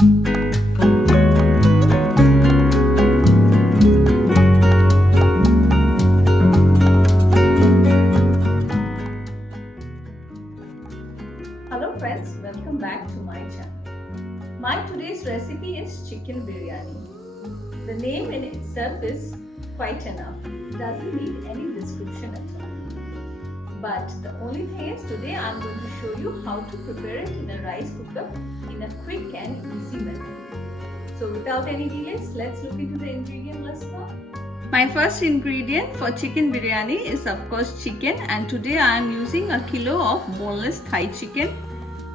Hello friends, welcome back to my channel. My today's recipe is chicken biryani. The name in itself is quite enough. It doesn't need any description at all. But the only thing is today I am going to show you how to prepare it in a rice cooker in a quick and easy method. So without any delays, let's look into the ingredient list now. My first ingredient for chicken biryani is of course chicken, and today I am using a kilo of boneless Thai chicken.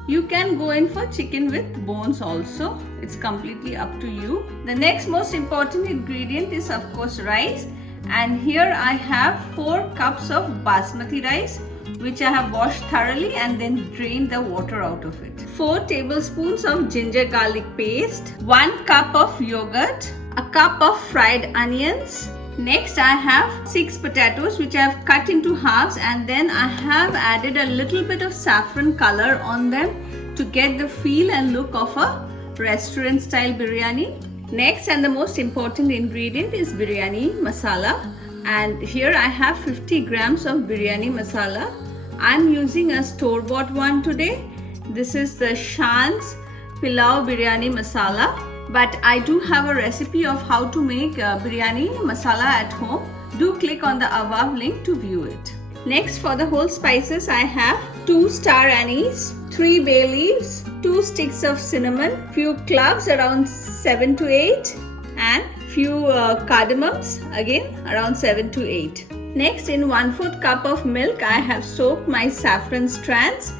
You can go in for chicken with bones also. It's completely up to you. The next most important ingredient is of course rice, and here I have 4 cups of basmati rice which I have washed thoroughly and then drained the water out of it. 4 tablespoons of ginger garlic paste, 1 cup of yogurt, a cup of fried onions. Next I have 6 potatoes which I have cut into halves, and then I have added a little bit of saffron color on them to get the feel and look of a restaurant style biryani. Next and the most important ingredient is biryani masala, and here I have 50 grams of biryani masala. I'm using a store-bought one today. This is the Shan's Pilau Biryani Masala. But I do have a recipe of how to make biryani masala at home. Do click on the above link to view it. Next, for the whole spices, I have 2 star anise, 3 bay leaves, 2 sticks of cinnamon, few cloves around 7 to 8, and few cardamoms again around 7 to 8. Next, in 1/4 cup of milk, I have soaked my saffron strands,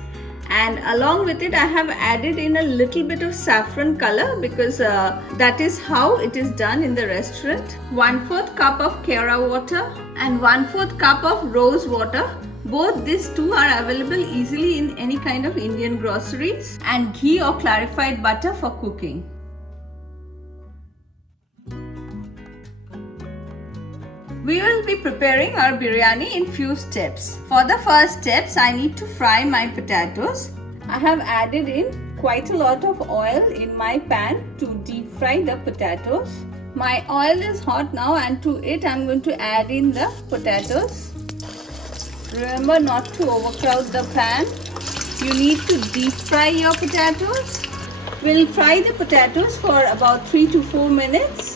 and along with it I have added in a little bit of saffron color because that is how it is done in the restaurant. 1/4 cup of kera water and 1/4 cup of rose water. Both these two are available easily in any kind of Indian groceries, and ghee or clarified butter for cooking. We will be preparing our biryani in few steps. For the first steps, I need to fry my potatoes. I have added in quite a lot of oil in my pan to deep fry the potatoes. My oil is hot now, and to it I am going to add in the potatoes. Remember not to overcrowd the pan. You need to deep fry your potatoes. We'll fry the potatoes for about 3 to 4 minutes.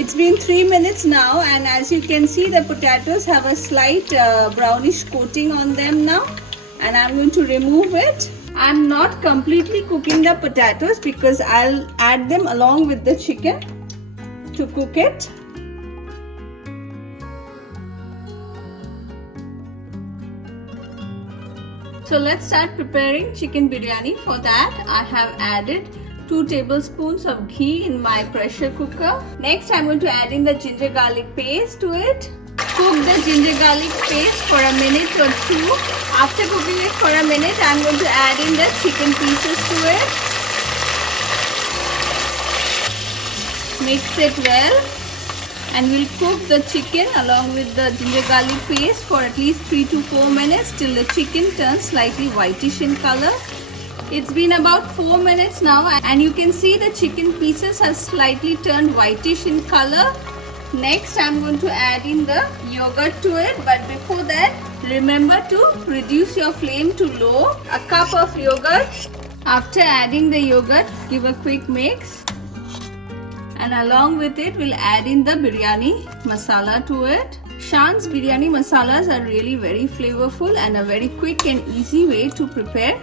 It's been 3 minutes now, and as you can see, the potatoes have a slight brownish coating on them now, and I'm going to remove it. I'm not completely cooking the potatoes because I'll add them along with the chicken to cook it. So let's start preparing chicken biryani. For that, I have added 2 tablespoons of ghee in my pressure cooker. Next, I'm going to add in the ginger garlic paste to it. Cook the ginger garlic paste for a minute or 2. After cooking it for a minute, I'm going to add in the chicken pieces to it. Mix it well, and we'll cook the chicken along with the ginger garlic paste for at least 3 to 4 minutes till the chicken turns slightly whitish in color. It's been about 4 minutes now, and you can see the chicken pieces have slightly turned whitish in color. Next, I'm going to add in the yogurt to it, but before that, remember to reduce your flame to low. A cup of yogurt. After adding the yogurt, give a quick mix, and along with it, we'll add in the biryani masala to it. Shan's biryani masalas are really very flavorful and a very quick and easy way to prepare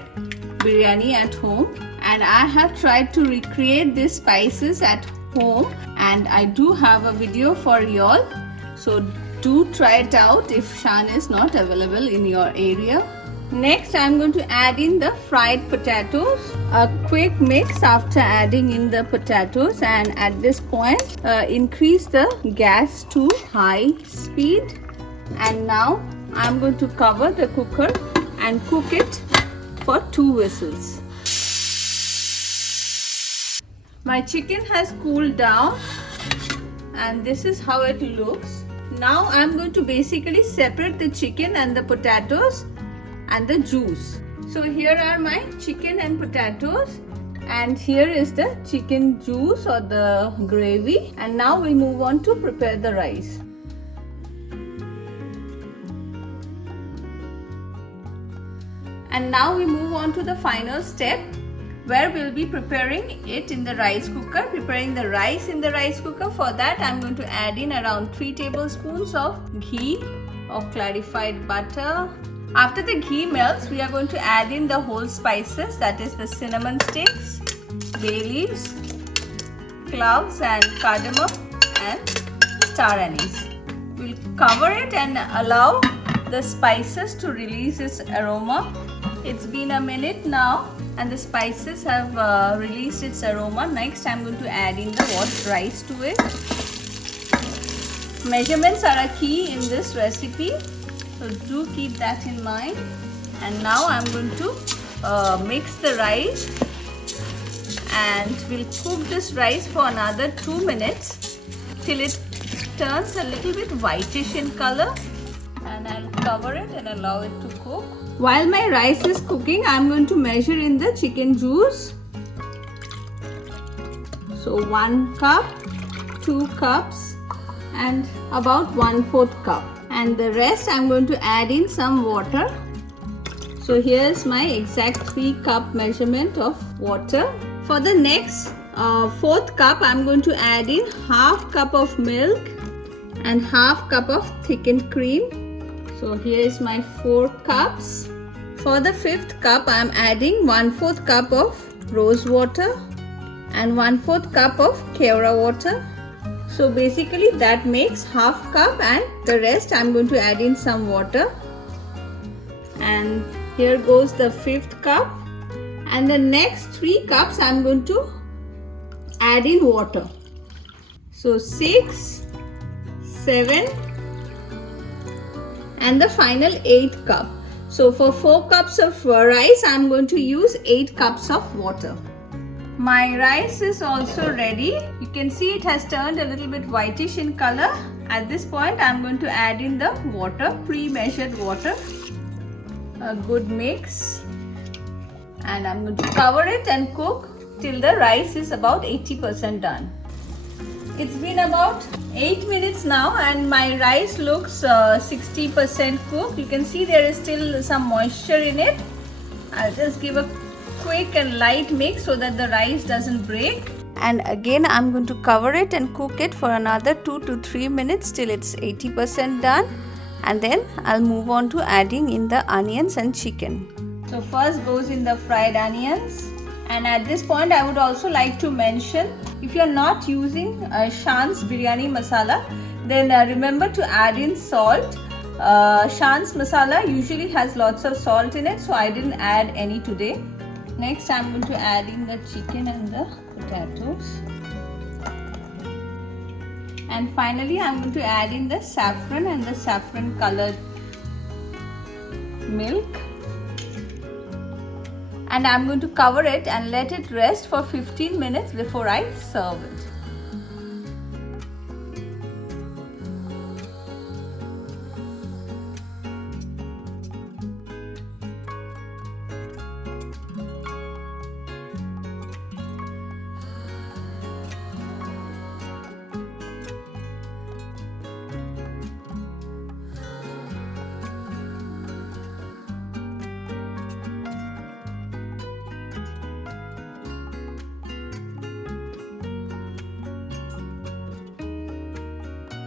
biryani at home, and I have tried to recreate these spices at home, and I do have a video for y'all, so do try it out if Shan is not available in your area. Next, I'm going to add in the fried potatoes. A quick mix after adding in the potatoes, and at this point increase the gas to high speed, and now I'm going to cover the cooker and cook it for 2 whistles. My chicken has cooled down, and this is how it looks. Now I'm going to basically separate the chicken and the potatoes and the juice. So here are my chicken and potatoes. And here is the chicken juice or the gravy. And now we'll move on to prepare the rice. And now we move on to the final step, where we'll be preparing it in the rice cooker. Preparing the rice in the rice cooker. For that, I'm going to add in around 3 tablespoons of ghee or clarified butter. After the ghee melts, we are going to add in the whole spices, that is the cinnamon sticks, bay leaves, cloves and cardamom and star anise. We'll cover it and allow the spices to release its aroma. It's been a minute now and the spices have released its aroma. Next, I'm going to add in the washed rice to it. Measurements are a key in this recipe, so do keep that in mind. And now I'm going to mix the rice, and we'll cook this rice for another 2 minutes till it turns a little bit whitish in color. And I'll cover it and allow it to cook. While my rice is cooking, I'm going to measure in the chicken juice. So 1 cup, 2 cups and about 1/4 cup. And the rest I'm going to add in some water. So here's my exact 3 cup measurement of water. For the next 4th cup, I'm going to add in half cup of milk and half cup of thickened cream. So here is my 4 cups. For the 5th cup, I am adding 1/4 cup of rose water and 1/4 cup of Keora water. So basically that makes half cup, and the rest I am going to add in some water. And here goes the 5th cup. And the next 3 cups I am going to add in water. So 6, 7, and the final 8th cup. So for 4 cups of rice, I am going to use 8 cups of water. My rice is also ready. You can see it has turned a little bit whitish in color. At this point, I am going to add in the water, pre-measured water. A good mix. And I'm going to cover it and cook till the rice is about 80% done. It's been about 8 minutes now and my rice looks 60% cooked. You can see there is still some moisture in it. I'll just give a quick and light mix so that the rice doesn't break. And again, I'm going to cover it and cook it for another 2 to 3 minutes till it's 80% done. And then I'll move on to adding in the onions and chicken. So first goes in the fried onions. And at this point, I would also like to mention, if you're not using Shan's biryani masala, then remember to add in salt. Shan's masala usually has lots of salt in it, so I didn't add any today. Next, I'm going to add in the chicken and the potatoes. And finally, I'm going to add in the saffron and the saffron colored milk. And I'm going to cover it and let it rest for 15 minutes before I serve it.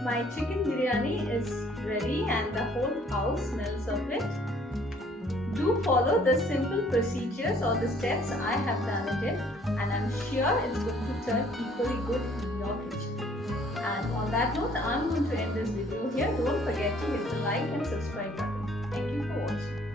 My chicken biryani is ready and the whole house smells of it. Do follow the simple procedures or the steps I have done it in, and I'm sure it's going to turn equally good in your kitchen. And on that note, I'm going to end this video here. Don't forget to hit the like and subscribe button. Thank you for watching.